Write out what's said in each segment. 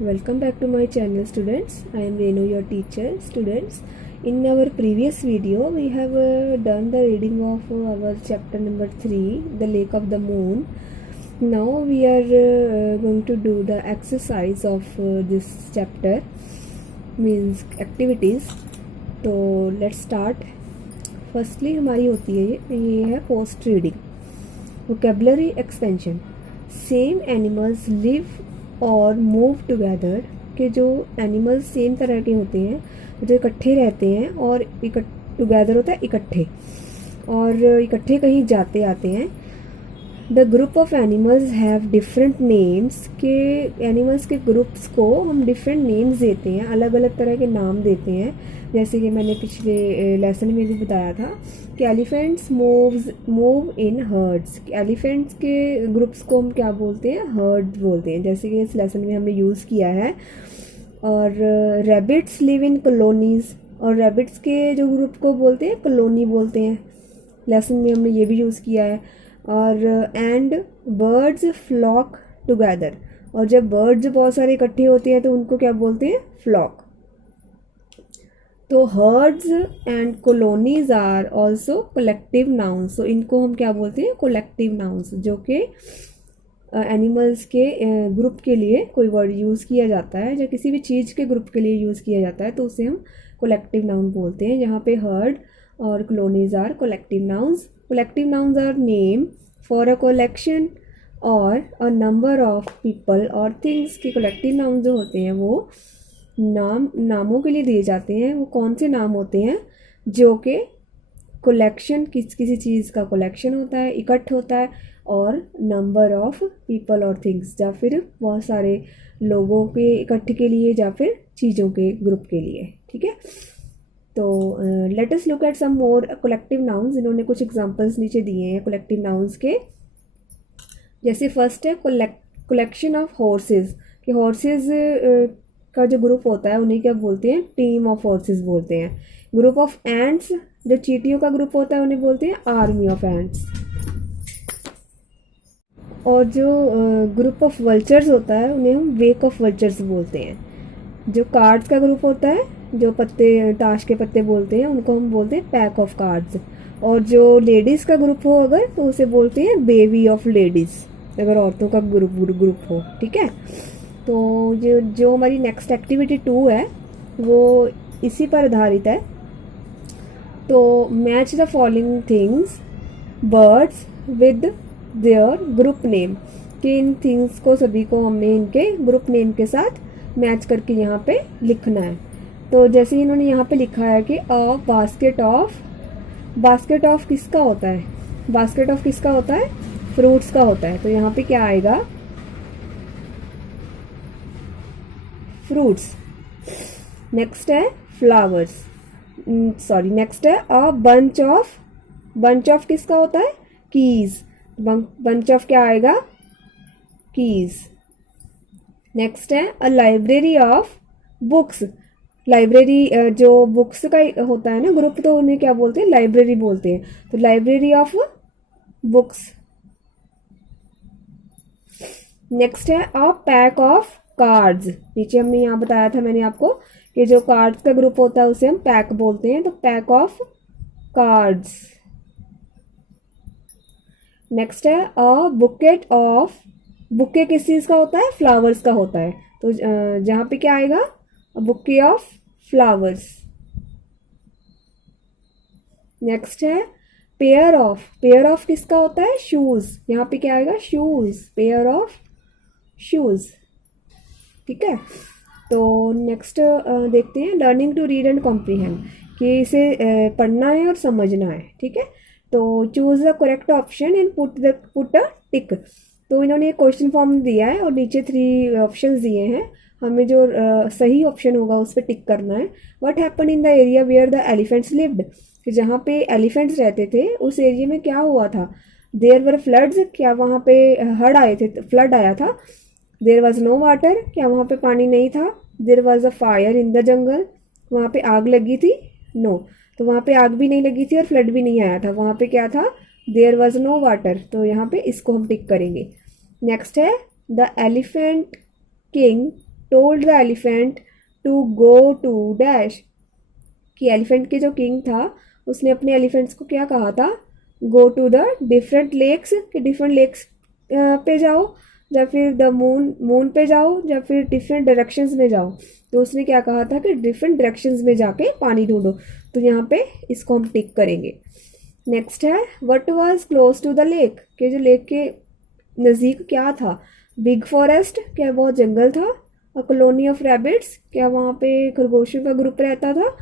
Welcome back to my channel, students. I am Renu, your teacher. Students, in our previous video we have done the reading of our chapter number 3, The Lake of the Moon. Now we are going to do the exercise of this chapter, means activities. तो let's start. Firstly हमारी होती है ये है post reading. Vocabulary expansion. Same animals live और move together के जो animals same तरह के होते हैं जो इकट्ठे रहते हैं और टुगेदर होता है इकट्ठे और इकट्ठे कहीं जाते आते हैं. The group of animals have different names के एनिमल्स के ग्रुप्स को हम डिफरेंट नेम्स देते हैं, अलग अलग तरह के नाम देते हैं. जैसे कि मैंने पिछले लेसन में भी बताया था कि elephants move in hertz. Elephants के ग्रुप्स को हम क्या बोलते हैं? हर्ड बोलते हैं, जैसे कि इस लेसन में हमने यूज़ किया है. और रैबिट्स लिव इन कॉलोनीज, और रैबिट्स के जो ग्रुप को बोलते हैं कॉलोनी बोलते हैं. लेसन में हमने ये भी यूज़ किया है. और एंड बर्ड्स फ्लॉक टुगेदर, और जब बर्ड्स बहुत सारे इकट्ठे होते हैं तो उनको क्या बोलते हैं? फ्लॉक. तो herds and colonies are also collective nouns. तो इनको हम क्या बोलते हैं? कलेक्टिव नाउन्स, जो कि एनिमल्स के ग्रुप के लिए कोई वर्ड यूज़ किया जाता है, या किसी भी चीज़ के ग्रुप के लिए यूज़ किया जाता है तो उसे हम कलेक्टिव नाउन बोलते हैं. यहाँ पे हर्ड और colonies are collective nouns. Collective nouns are name for a collection और अ नंबर ऑफ पीपल और थिंग्स. के कलेक्टिव नाउन जो होते हैं वो नामों के लिए दिए जाते हैं. वो कौन से नाम होते हैं? जो कि कलेक्शन किसी चीज़ का कलेक्शन होता है, इकट्ठ होता है, और नंबर ऑफ पीपल और थिंग्स, या फिर बहुत सारे लोगों के इकट्ठ के लिए या फिर चीज़ों के ग्रुप के लिए. ठीक है, तो let us look at some more collective nouns. इन्होंने कुछ एग्जांपल्स नीचे दिए हैं कलेक्टिव नाउन्स के. जैसे फर्स्ट है कलेक्शन ऑफ हॉर्सेस. कि हॉर्सेस का जो ग्रुप होता है उन्हें क्या बोलते हैं? टीम ऑफ हॉर्सेस बोलते हैं. ग्रुप ऑफ एंट्स, जो चींटियों का ग्रुप होता है उन्हें बोलते हैं आर्मी ऑफ एंट्स. और जो ग्रुप ऑफ वल्चर्स होता है उन्हें हम वेक ऑफ वल्चर्स बोलते हैं. जो कार्ड्स का ग्रुप होता है, जो पत्ते ताश के पत्ते बोलते हैं, उनको हम बोलते हैं पैक ऑफ कार्ड्स. और जो लेडीज़ का ग्रुप हो अगर, तो उसे बोलते हैं बेवी ऑफ लेडीज़, अगर औरतों का ग्रुप हो. ठीक है, तो जो हमारी नेक्स्ट एक्टिविटी 2 है वो इसी पर आधारित है. तो match the following things birds with their group name. कि इन थिंग्स को सभी को हमने इनके ग्रुप नेम के साथ मैच करके यहाँ पे लिखना है. तो जैसे इन्होंने यहाँ पे लिखा है कि अ बास्केट ऑफ किसका होता है? बास्केट ऑफ किसका होता है? फ्रूट्स का होता है. तो यहाँ पे क्या आएगा? फ्रूट्स. नेक्स्ट है फ्लावर्स, नेक्स्ट है अ बंच ऑफ किसका होता है? कीज. बंच ऑफ क्या आएगा? कीज. नेक्स्ट है a library of books. Library जो बुक्स का होता है ना ग्रुप, तो उन्हें क्या बोलते हैं? लाइब्रेरी बोलते हैं. तो लाइब्रेरी ऑफ बुक्स. नेक्स्ट है अ पैक ऑफ कार्ड्स. नीचे हमने यहाँ बताया था मैंने आपको कि जो कार्ड्स का ग्रुप होता है उसे हम पैक बोलते हैं. तो पैक ऑफ कार्ड्स. नेक्स्ट है अ बुकेट ऑफ. बुके किस चीज़ का होता है? फ्लावर्स का होता है. तो जहाँ पे क्या आएगा? A bouquet of flowers. Next है पेयर ऑफ किसका होता है? शूज. यहाँ पे क्या आएगा? शूज. Pair of shoes. ठीक है, तो नेक्स्ट देखते हैं learning to read and comprehend. कि इसे पढ़ना है और समझना है. ठीक है, तो choose the correct option and put a tick. तो इन्होंने क्वेश्चन फॉर्म दिया है और नीचे 3 ऑप्शंस दिए हैं. हमें जो सही ऑप्शन होगा उस पर टिक करना है. What happen in the area where the elephants lived. कि जहाँ पे एलिफेंट्स रहते थे उस एरिया में क्या हुआ था? There were floods. क्या वहाँ पे हड़ आए थे? फ्लड आया था. There was no water. क्या वहाँ पे पानी नहीं था? There was a fire in the jungle. वहाँ पे आग लगी थी? नो. तो वहाँ पे आग भी नहीं लगी थी और फ्लड भी नहीं आया था. वहाँ पे क्या था? There was no water. तो यहाँ पे इसको हम टिक करेंगे. नेक्स्ट है the elephant king told the elephant to go to dash, कि एलिफेंट के जो किंग था उसने अपने एलिफेंट्स को क्या कहा था, go to the different lakes, कि डिफरेंट लेक्स पे जाओ, या फिर द मून पे जाओ, या फिर डिफरेंट डायरेक्शंस में जाओ। तो उसने क्या कहा था कि डिफरेंट डायरेक्शंस में जाके पानी ढूंढो। तो यहाँ पे इसको हम टिक करेंगे। नेक्स्ट है what was close to the lake, कि जो लेक के नज़दीक क्या था, बिग फॉरेस्ट, क्या बहुत जंगल था, अ कॉलोनी ऑफ रैबिट्स, क्या वहाँ पे खरगोशों का ग्रुप रहता था,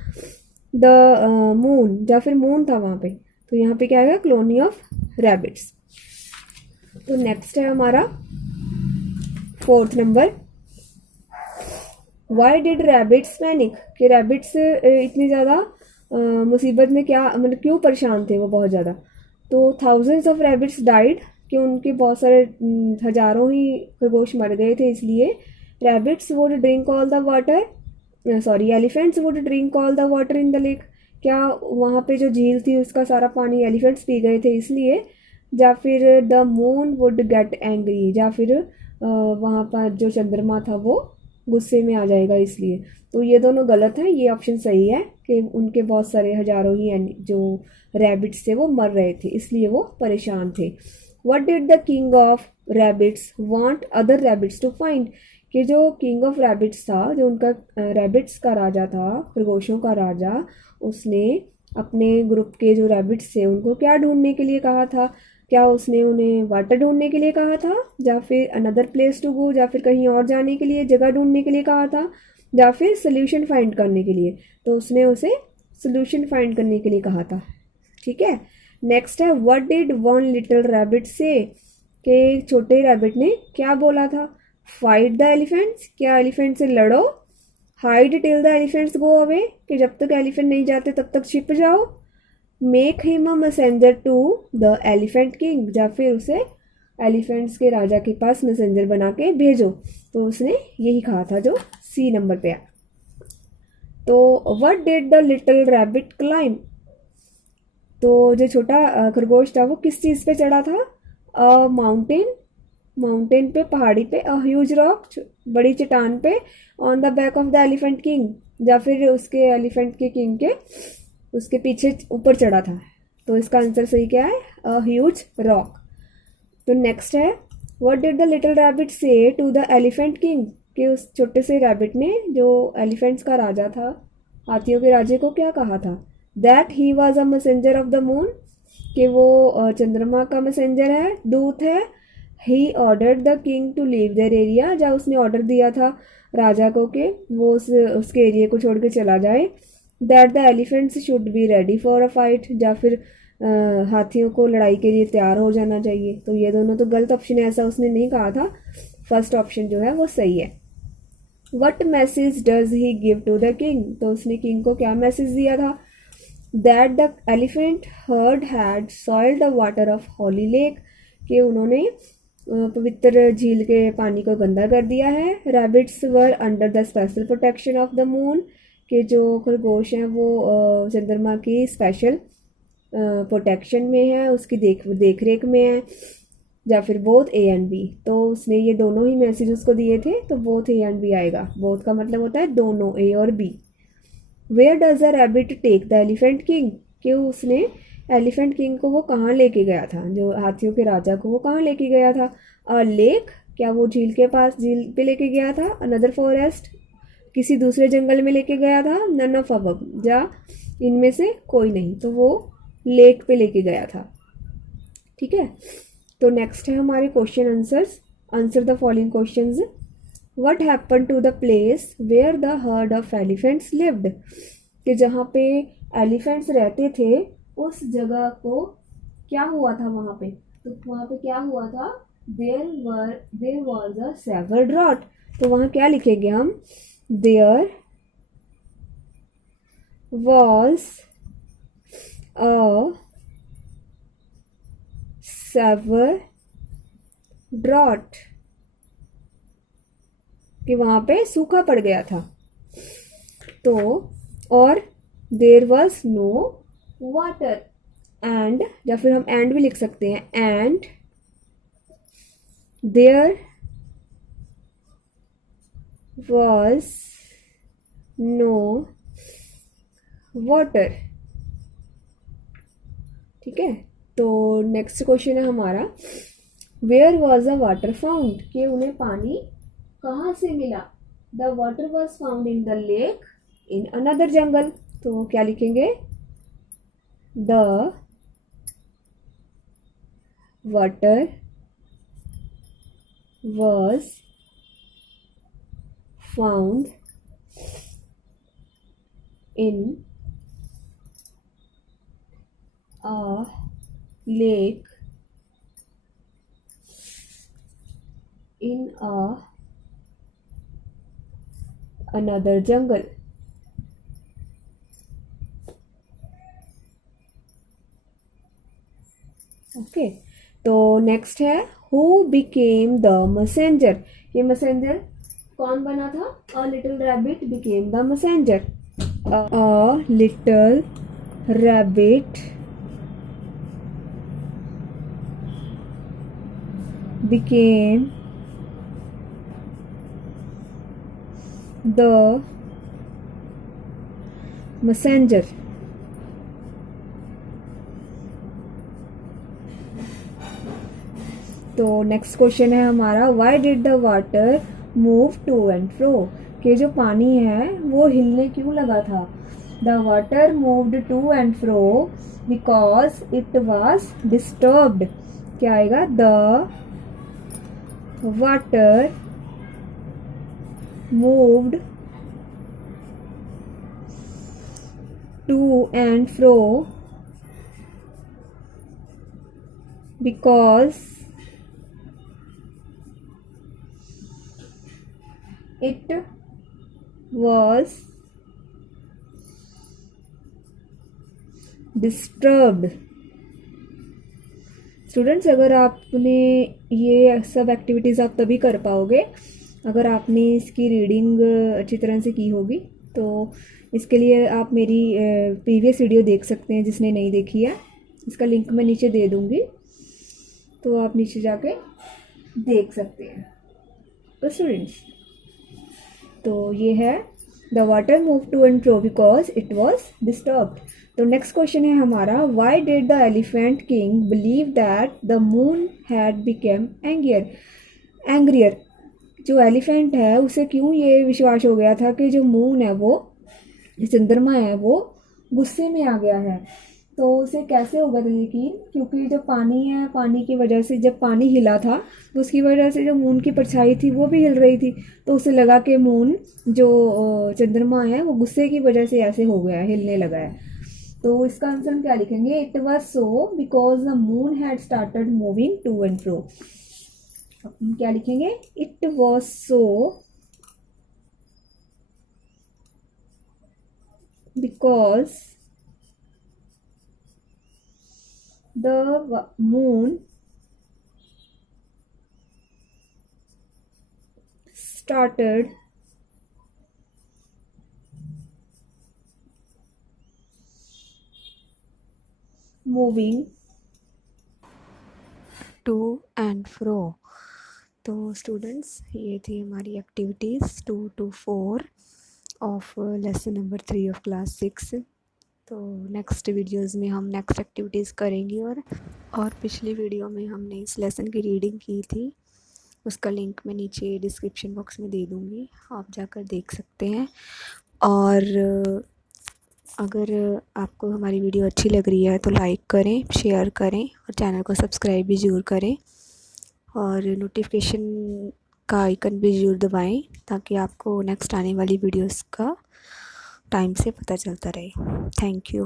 द मून, या फिर मून था वहाँ पे। तो यहाँ पे क्या आएगा, कॉलोनी ऑफ रैबिट्स। तो नेक्स्ट है हमारा 4th number, why did rabbits panic, कि रैबिट्स इतनी ज़्यादा मुसीबत में क्या, मतलब क्यों परेशान थे वो बहुत ज़्यादा। तो थाउजेंड्स ऑफ रैबिट्स डाइड, कि उनके बहुत सारे हजारों ही खरगोश मर गए थे, इसलिए rabbits would drink all the water, sorry elephants would drink all the water in the lake, क्या वहाँ पे जो झील थी उसका सारा पानी एलिफेंट्स पी गए थे इसलिए, या फिर the moon would get angry, या फिर वहाँ पर जो चंद्रमा था वो गुस्से में आ जाएगा इसलिए। तो ये दोनों गलत हैं, ये ऑप्शन सही है कि उनके बहुत सारे हजारों ही जो रैबिट्स थे वो मर रहे थे इसलिए वो परेशान थे। What did the king of rabbits want other rabbits to find, कि जो किंग ऑफ रैबिट्स था, जो उनका रैबिट्स का राजा था, खरगोशों का राजा, उसने अपने ग्रुप के जो रैबिट्स थे उनको क्या ढूंढने के लिए कहा था, क्या उसने उन्हें वाटर ढूंढने के लिए कहा था, या फिर अनदर प्लेस टू गो, या फिर कहीं और जाने के लिए, जगह ढूंढने के लिए कहा था, या फिर सोल्यूशन फाइंड करने के लिए। तो उसने उसे सोल्यूशन फाइंड करने के लिए कहा था। ठीक है। नेक्स्ट है what did one little rabbit से, कि छोटे रैबिट ने क्या बोला था, फाइट द एलिफेंट्स, क्या एलिफेंट से लड़ो, hide till the elephants go away, कि जब तक एलिफेंट नहीं जाते तब तक छिप जाओ, make him a messenger to the elephant king, या फिर उसे एलिफेंट्स के राजा के पास मैसेंजर बना के भेजो। तो उसने यही कहा था जो सी नंबर पे है। तो what did the little rabbit climb, तो जो छोटा खरगोश था वो किस चीज़ पे चढ़ा था, अ माउंटेन, माउंटेन पे, पहाड़ी पे, अ ह्यूज रॉक, बड़ी चट्टान पे, on the back of the elephant king, या फिर उसके एलिफेंट के किंग के उसके पीछे ऊपर चढ़ा था। तो इसका आंसर सही क्या है, अ ह्यूज रॉक। तो नेक्स्ट है what did the little rabbit से टू द एलिफेंट किंग, कि उस छोटे से रैबिट ने जो एलिफेंट्स का राजा था, हाथियों के राजे को क्या कहा था, that he was a messenger of the moon, कि वो चंद्रमा का मैसेंजर है, दूत है। He ordered the king to leave their area, या उसने ऑर्डर दिया था राजा को कि वो उसके एरिया को छोड़ के चला जाए। That the elephants should be ready for a fight, या फिर हाथियों को लड़ाई के लिए तैयार हो जाना चाहिए। तो ये दोनों तो गलत ऑप्शन है, ऐसा उसने नहीं कहा था। फर्स्ट ऑप्शन जो है वो सही है। What message does he give to the king, तो उसने किंग को क्या मैसेज दिया था, that the elephant herd had soiled the water of holy lake, कि उन्होंने पवित्र झील के पानी को गंदा कर दिया है। Rabbits were under the special protection of the moon, के जो खरगोश हैं वो चंद्रमा की स्पेशल प्रोटेक्शन में है, उसकी देख रेख में है, या फिर बोथ ए एंड बी। तो उसने ये दोनों ही मैसेज उसको दिए थे, तो बोथ ए एंड बी आएगा। बोथ का मतलब होता है दोनों, ए और B. Where does the rabbit take the elephant king, कि उसने एलिफेंट किंग को वो कहाँ लेके गया था, जो हाथियों के राजा को वो कहाँ लेके गया था। अ लेक, क्या वो झील के पास, झील पे लेके गया था। अनदर फॉरेस्ट, किसी दूसरे जंगल में लेके गया था। नन ऑफ अबव, या इनमें से कोई नहीं। तो वो लेक पे लेके गया था। ठीक है। तो नेक्स्ट है हमारे question answers. Answer the following questions. What happen to the place where the herd of elephants lived, कि जहाँ पे एलिफेंट्स रहते थे उस जगह को क्या हुआ था वहाँ पे। तो वहाँ पे क्या हुआ था, there was a severe drought. तो वहाँ क्या लिखेंगे हम, there was a severe drought, कि वहां पे सूखा पड़ गया था। तो और there was no water, and, या फिर हम एंड भी लिख सकते हैं, and there was no water। ठीक है, तो नेक्स्ट क्वेश्चन है हमारा where was the water found, कि उन्हें पानी कहाँ से मिला। The water was found in the lake in another jungle. तो क्या लिखेंगे, the water was found in a lake in another jungle। Okay, तो नेक्स्ट है हु बिकेम द मैसेंजर। ये मैसेंजर कौन बना था, a little rabbit became the messenger. A little rabbit became the messenger। तो नेक्स्ट क्वेश्चन है हमारा why did the water move to and fro, कि जो पानी है वो हिलने क्यों लगा था। The water moved to and fro because it was disturbed. क्या आएगा, the water moved to and fro because it was disturbed। Students, अगर आपने ये सब एक्टिविटीज़ आप तभी कर पाओगे अगर आपने इसकी रीडिंग अच्छी तरह से की होगी। तो इसके लिए आप मेरी प्रीवियस वीडियो देख सकते हैं जिसने नहीं देखी है, इसका लिंक मैं नीचे दे दूँगी, तो आप नीचे जाके देख सकते हैं। तो स्टूडेंट्स, तो ये है the water move to and fro because it was disturbed. तो नेक्स्ट क्वेश्चन है हमारा why did the elephant king believe that the moon had become angrier. जो एलिफेंट है उसे क्यों ये विश्वास हो गया था कि जो मून है वो, चंद्रमा है वो गुस्से में आ गया है। तो उसे कैसे होगा था यकीन, क्योंकि जो पानी है, पानी की वजह से जब पानी हिला था तो उसकी वजह से जो मून की परछाई थी वो भी हिल रही थी, तो उसे लगा कि मून जो चंद्रमा है वो गुस्से की वजह से ऐसे हो गया है, हिलने लगा है। तो इसका आंसर हम क्या लिखेंगे, it was so because the moon had started moving to and fro. हम क्या लिखेंगे, it was so because the moon started moving to and fro। तो स्टूडेंट्स, ये थी हमारी activities 2 to 4 of lesson number 3 of class 6। तो next videos में हम नेक्स्ट एक्टिविटीज़ करेंगे और पिछली वीडियो में हमने इस लेसन की रीडिंग की थी, उसका लिंक मैं नीचे डिस्क्रिप्शन बॉक्स में दे दूँगी, आप जाकर देख सकते हैं। और अगर आपको हमारी वीडियो अच्छी लग रही है तो लाइक करें, शेयर करें और चैनल को सब्सक्राइब भी ज़रूर करें और नोटिफिकेशन का आइकन भी ज़रूर दबाएं ताकि आपको नेक्स्ट आने वाली वीडियोस का टाइम से पता चलता रहे। Thank you.